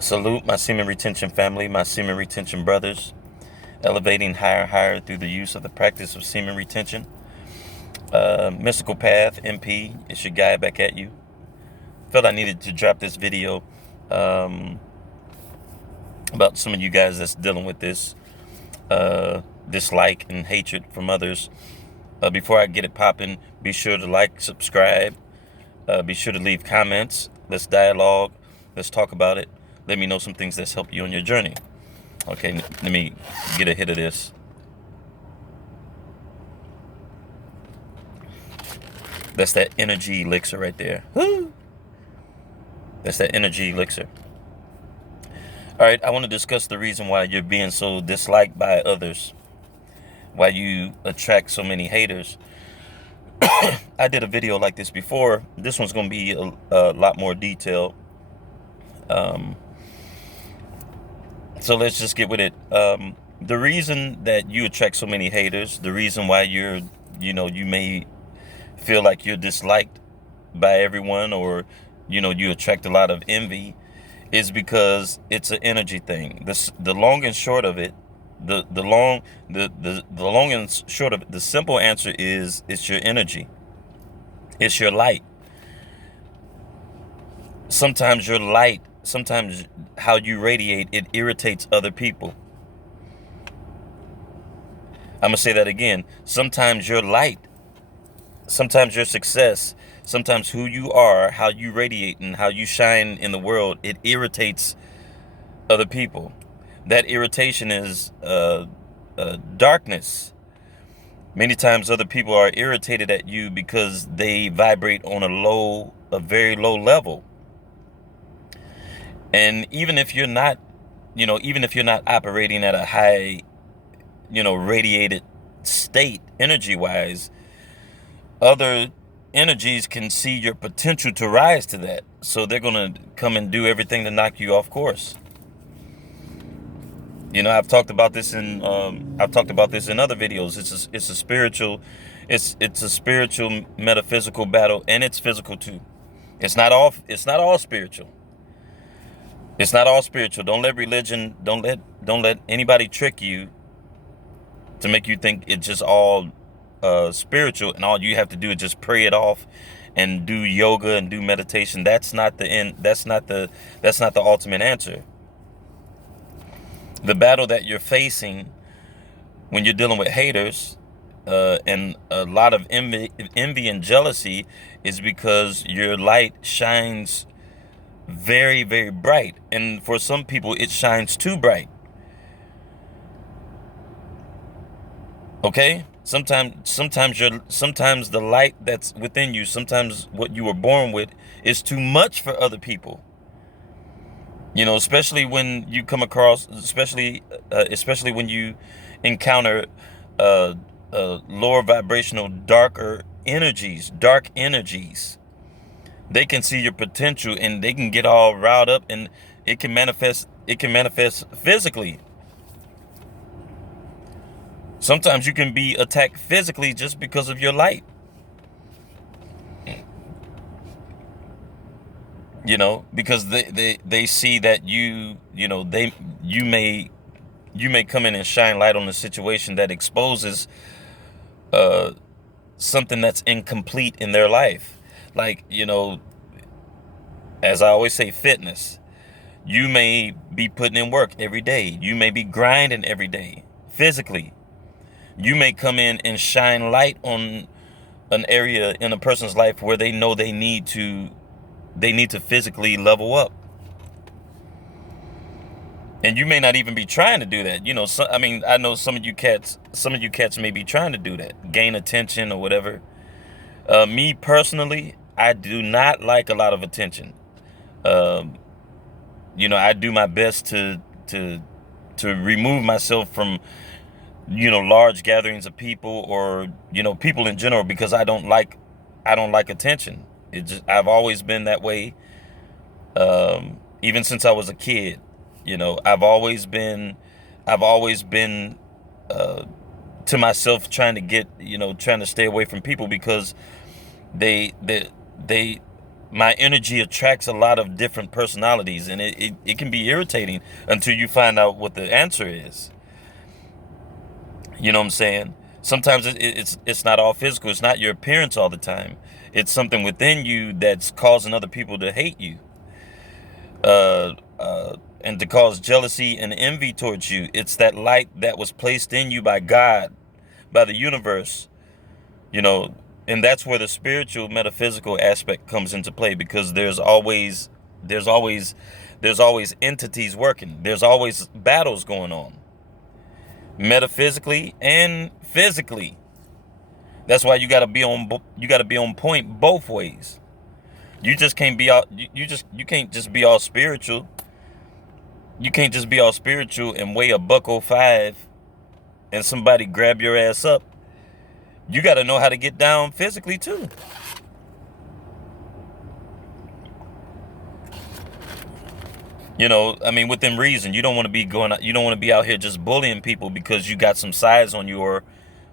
Salute my semen retention family, my semen retention brothers, elevating higher and higher through the use of the practice of semen retention. Mystical Path, MP, it's your guy back at you. Felt I needed to drop this video about some of you guys that's dealing with this dislike and hatred from others. Before I get it popping, be sure to like, subscribe, be sure to leave comments. Let's dialogue, let's talk about it. Let me know some things that's helped you on your journey. Okay, let me get a hit of this. That's that energy elixir right there. Woo! That's that energy elixir. All right, I want to discuss the reason why you're being so disliked by others, why you attract so many haters. I did a video like this before. This one's going to be a lot more detailed. So let's just get with it. The reason that you attract so many haters, the reason why you may feel like you're disliked by everyone, or, you attract a lot of envy, is because it's an energy thing. The long and short of it, the long and short of it, the simple answer is it's your energy. It's your light. Sometimes your light, sometimes how you radiate, it irritates other people. I'm going to say that again. Sometimes your light, sometimes your success, sometimes who you are, how you radiate and how you shine in the world, it irritates other people. That irritation is darkness. Many times other people are irritated at you because they vibrate on a very low level. And even if you're not operating at a high, radiated state energy-wise, other energies can see your potential to rise to that. So they're going to come and do everything to knock you off course. I've talked about this in other videos. It's a spiritual metaphysical battle, and it's physical too. It's not all spiritual. It's not all spiritual. Don't let anybody trick you to make you think it's just all spiritual, and all you have to do is just pray it off and do yoga and do meditation. That's not the end. That's not the ultimate answer. The battle that you're facing when you're dealing with haters and a lot of envy and jealousy is because your light shines very, very bright, and for some people it shines too bright. Okay, sometimes the light that's within you, sometimes what you were born with, is too much for other people. Especially when you come across, especially when you encounter lower vibrational, dark energies. They can see your potential and they can get all riled up, and it can manifest physically. Sometimes you can be attacked physically just because of your light. Because they see that you may come in and shine light on a situation that exposes something that's incomplete in their life. Like, as I always say, fitness. You may be putting in work every day. You may be grinding every day physically. You may come in and shine light on an area in a person's life where they know they need to physically level up. And you may not even be trying to do that. I know some of you cats may be trying to do that, gain attention or whatever. Me personally, I do not like a lot of attention. I do my best to remove myself from, large gatherings of people, or, people in general, because I don't like attention. I've always been that way. Even since I was a kid, I've always been to myself, trying to stay away from people, because they My energy attracts a lot of different personalities, and it can be irritating until you find out what the answer is. You know what I'm saying? Sometimes it's not all physical. It's not your appearance all the time. It's something within you that's causing other people to hate you, and to cause jealousy and envy towards you. It's that light that was placed in you by God, by the universe, you know, and that's where the spiritual metaphysical aspect comes into play, because there's always there's always entities working. There's always battles going on, metaphysically and physically. That's why you got to be on point both ways. You just can't be all you can't just be all spiritual. You can't just be all spiritual and weigh $105 and somebody grab your ass up. You got to know how to get down physically too. You know, I mean, within reason. You don't want to be you don't want to be out here just bullying people because you got some size on you,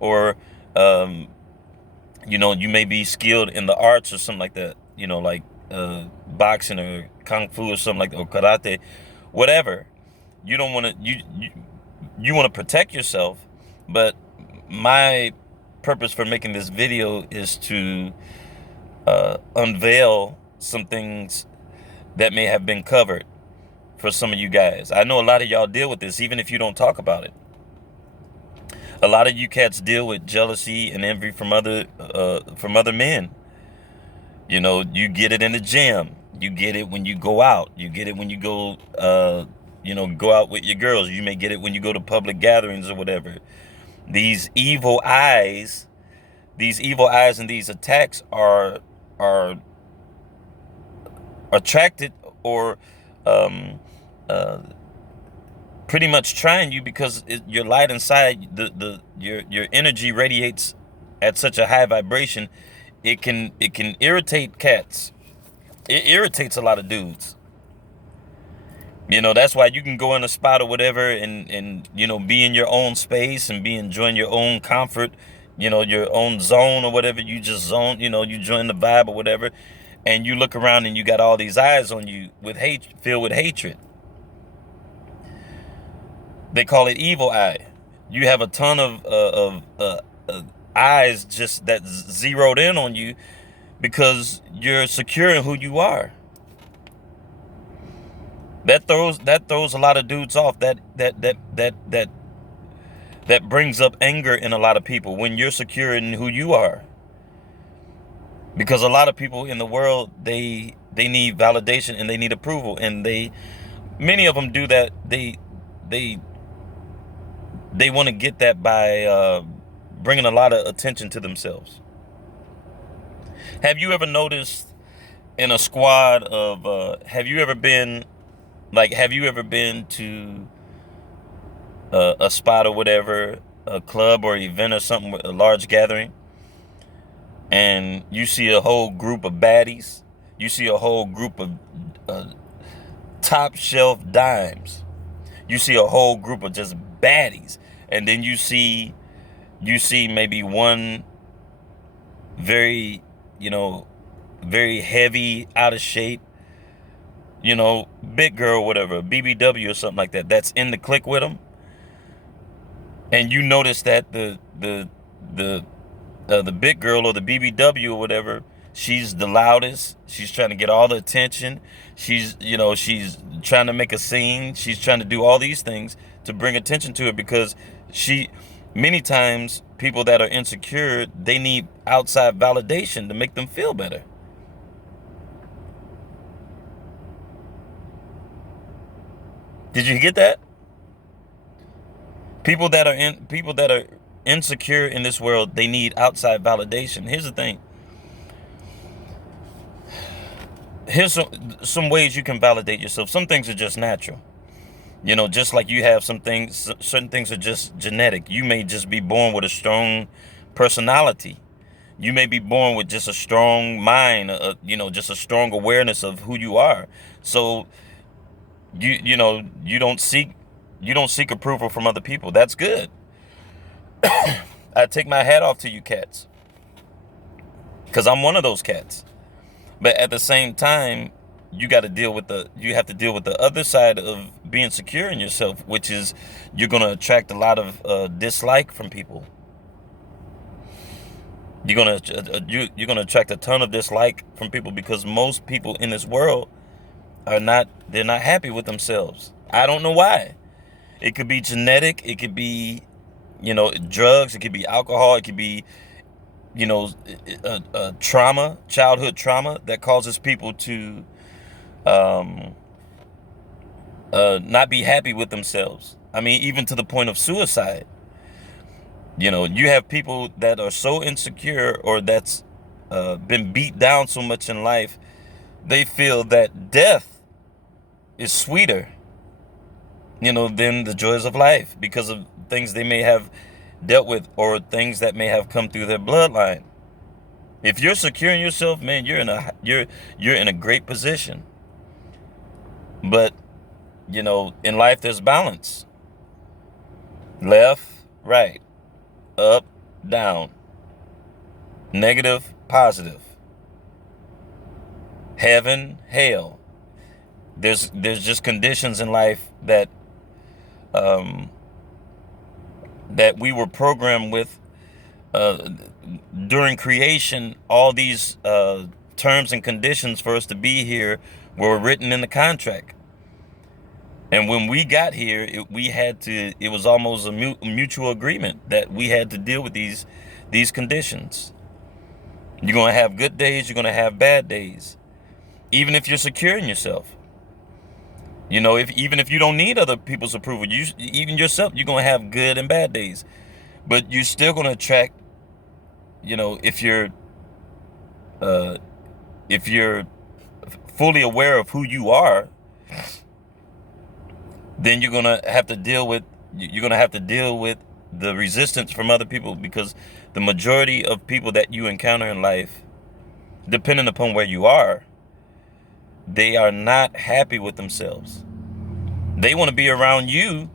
or um, you know, you may be skilled in the arts or something like that. You know, like boxing or kung fu or something like that, or karate, whatever. You don't want to you want to protect yourself, but my purpose for making this video is to unveil some things that may have been covered for some of you guys. I know a lot of y'all deal with this, even if you don't talk about it. A lot of you cats deal with jealousy and envy from other men. You know, you get it in the gym. You get it when you go out. You get it when you go, you know, go out with your girls. You may get it when you go to public gatherings or whatever. These evil eyes and these attacks are attracted, or pretty much trying you, because your light inside, your energy radiates at such a high vibration. It can irritate cats. It irritates a lot of dudes. You know, that's why you can go in a spot or whatever and you know, be in your own space and be enjoying your own comfort, you know, your own zone or whatever. You just zone, you know, you join the vibe or whatever, and you look around and you got all these eyes on you with filled with hatred. They call it evil eye. You have a ton of eyes just that zeroed in on you because you're secure in who you are. That throws a lot of dudes off. That brings up anger in a lot of people when you're secure in who you are. Because a lot of people in the world, they need validation and they need approval, and many of them do that. They want to get that by bringing a lot of attention to themselves. Have you ever noticed in a squad of have you ever been to a spot or whatever, a club or event or something, a large gathering, and you see a whole group of baddies? You see a whole group of top shelf dimes. You see a whole group of just baddies, and then you see maybe one very, you know, very heavy, out of shape, you know, big girl, whatever, BBW or something like that, that's in the clique with them. And you notice that the big girl or the BBW or whatever, she's the loudest. She's trying to get all the attention. She's trying to make a scene. She's trying to do all these things to bring attention to it, because many times people that are insecure, they need outside validation to make them feel better. Did you get that? People that are insecure in this world, they need outside validation. Here's the thing. Here's some ways you can validate yourself. Some things are just natural. You know, just like you have certain things are just genetic. You may just be born with a strong personality. You may be born with just a strong mind, you know, just a strong awareness of who you are. So you don't seek approval from other people. That's good. I take my hat off to you cats, because I'm one of those cats. But at the same time, you got to deal with you have to deal with the other side of being secure in yourself, which is you're going to attract a lot of dislike from people. You're gonna attract a ton of dislike from people because most people in this world they're not happy with themselves. I don't know why. It could be genetic, it could be, drugs, it could be alcohol, it could be, trauma, childhood trauma that causes people to um, not be happy with themselves. I mean, even to the point of suicide. You have people that are so insecure or that's been beat down so much in life, they feel that death is sweeter, than the joys of life because of things they may have dealt with or things that may have come through their bloodline. If you're secure in yourself, man, you're in a great position. But, in life there's balance. Left, right, up, down, negative, positive, heaven, hell. There's just conditions in life that that we were programmed with during creation. All these terms and conditions for us to be here were written in the contract. And when we got here, it was almost a mutual agreement that we had to deal with these conditions. You're going to have good days, you're going to have bad days. Even if you're secure in yourself. Even if you don't need other people's approval, even yourself, you're going to have good and bad days. But you're still going to attract, if you're fully aware of who you are, then you're going to have to deal with the resistance from other people, because the majority of people that you encounter in life, depending upon where you are, they are not happy with themselves. They want to be around you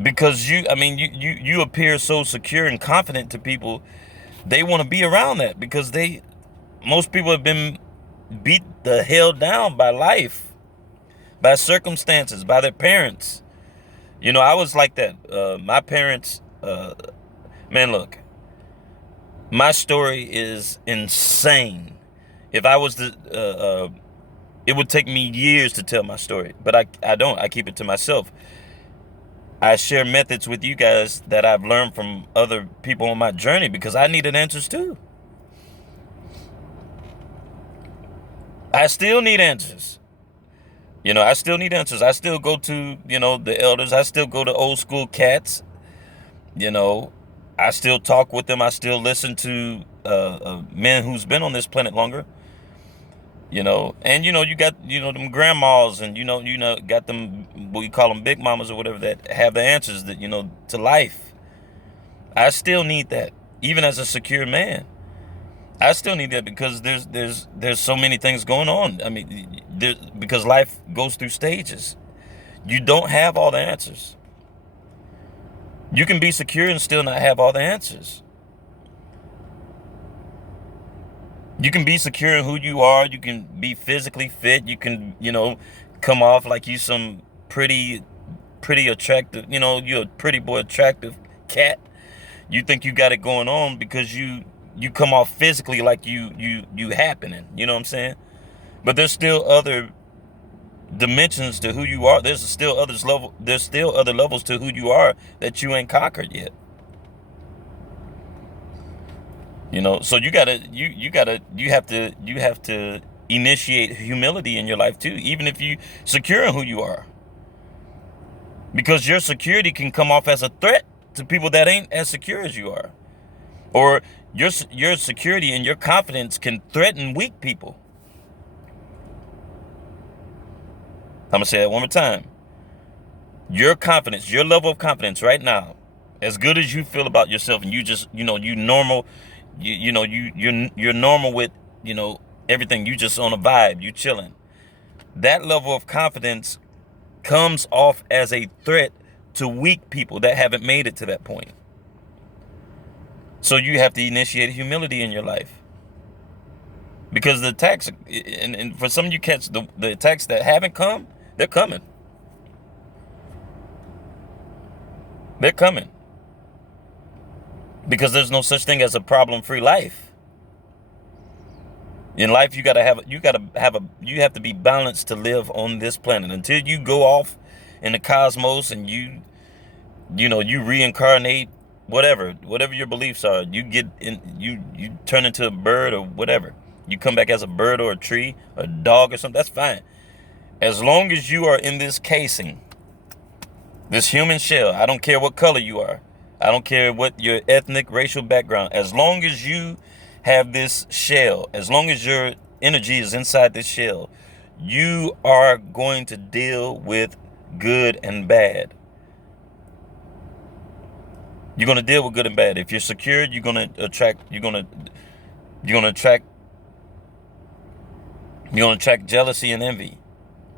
because you appear so secure and confident to people. They want to be around that because most people have been beat the hell down by life, by circumstances, by their parents. I was like that. My parents, man, look, my story is insane. If I was it would take me years to tell my story, but I don't. I keep it to myself. I share methods with you guys that I've learned from other people on my journey because I needed answers too. I still need answers. I still need answers. I still go to, the elders. I still go to old school cats. I still talk with them. I still listen to men who's been on this planet longer. And you got, them grandmas and, got them, what you call them, big mamas or whatever, that have the answers that, to life. I still need that. Even as a secure man, I still need that because there's so many things going on. I mean, because life goes through stages. You don't have all the answers. You can be secure and still not have all the answers. You can be secure in who you are. You can be physically fit. You can, come off like you some pretty attractive, you're a pretty boy, attractive cat. You think you got it going on because you come off physically like you happening. You know what I'm saying? But there's still other dimensions to who you are. There's still other levels to who you are that you ain't conquered yet. So you have to initiate humility in your life too, even if you secure in who you are. Because your security can come off as a threat to people that ain't as secure as you are. Or your security and your confidence can threaten weak people. I'm going to say that one more time. Your confidence, your level of confidence right now, as good as you feel about yourself, and you just, you normal, you're normal with, everything. You just on a vibe, you chilling. That level of confidence comes off as a threat to weak people that haven't made it to that point. So you have to initiate humility in your life. Because the attacks, and for some of you cats, the attacks that haven't come, they're coming. They're coming. Because there's no such thing as a problem-free life. In life, you have to be balanced to live on this planet. Until you go off in the cosmos and you reincarnate, whatever your beliefs are, you get in, you turn into a bird or whatever. You come back as a bird or a tree, a dog or something, that's fine. As long as you are in this casing, this human shell, I don't care what color you are. I don't care what your ethnic, racial background. As long as you have this shell, as long as your energy is inside this shell, you are going to deal with good and bad. You're going to deal with good and bad. If you're secured, you're going to attract jealousy and envy.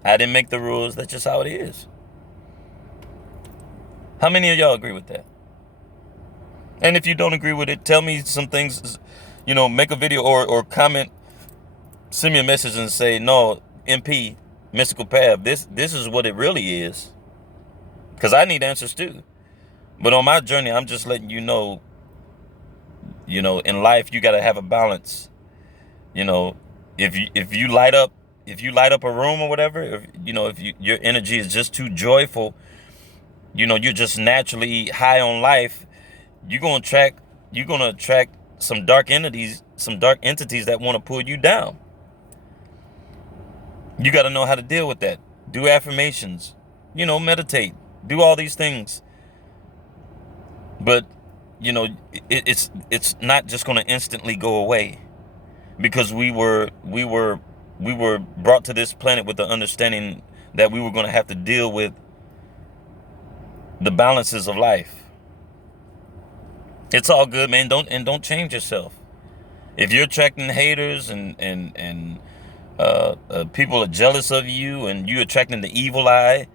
I didn't make the rules. That's just how it is. How many of y'all agree with that? And if you don't agree with it, tell me some things, make a video or comment, send me a message and say, no, MP, mystical path, this is what it really is. Because I need answers too. But on my journey, I'm just letting you know, in life, you got to have a balance. If you light up a room or whatever, if your energy is just too joyful, you're just naturally high on life, you're going to attract some dark entities that want to pull you down. You got to know how to deal with that. Do affirmations, meditate, do all these things. But, it's not just going to instantly go away, because we were brought to this planet with the understanding that we were going to have to deal with the balances of life. It's all good, man. Don't change yourself. If you're attracting haters and people are jealous of you, and you attracting the evil eye,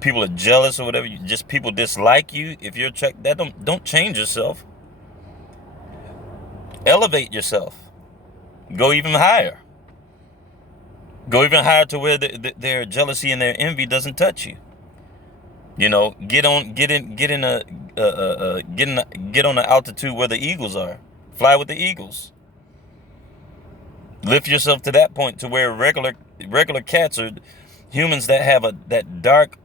people are jealous or whatever, people dislike you. If you're attracting that, don't change yourself. Elevate yourself. Go even higher. Go even higher to where their jealousy and their envy doesn't touch you. Get on the altitude where the eagles are. Fly with the eagles. Lift yourself to that point to where regular cats or humans that have that dark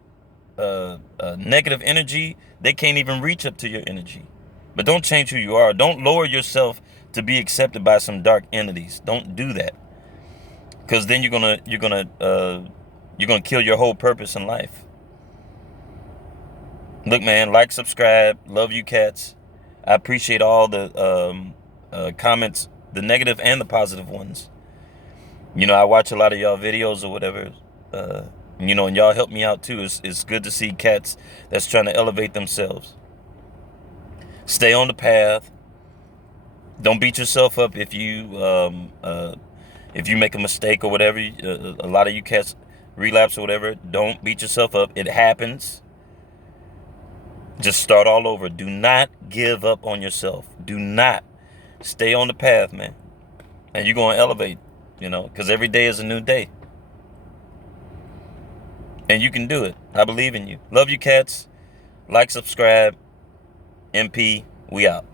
negative energy, they can't even reach up to your energy. But don't change who you are. Don't lower yourself to be accepted by some dark entities. Don't do that, because then you're gonna kill your whole purpose in life. Look, man, like, subscribe. Love you, cats. I appreciate all the comments, the negative and the positive ones. I watch a lot of y'all videos or whatever, and y'all help me out too. It's good to see cats that's trying to elevate themselves. Stay on the path. Don't beat yourself up if you make a mistake or whatever. A lot of you cats relapse or whatever. Don't beat yourself up. It happens. Just start all over. Do not give up on yourself. Do not. Stay on the path, man. And you're going to elevate, because every day is a new day. And you can do it. I believe in you. Love you, cats. Like, subscribe. MP, we out.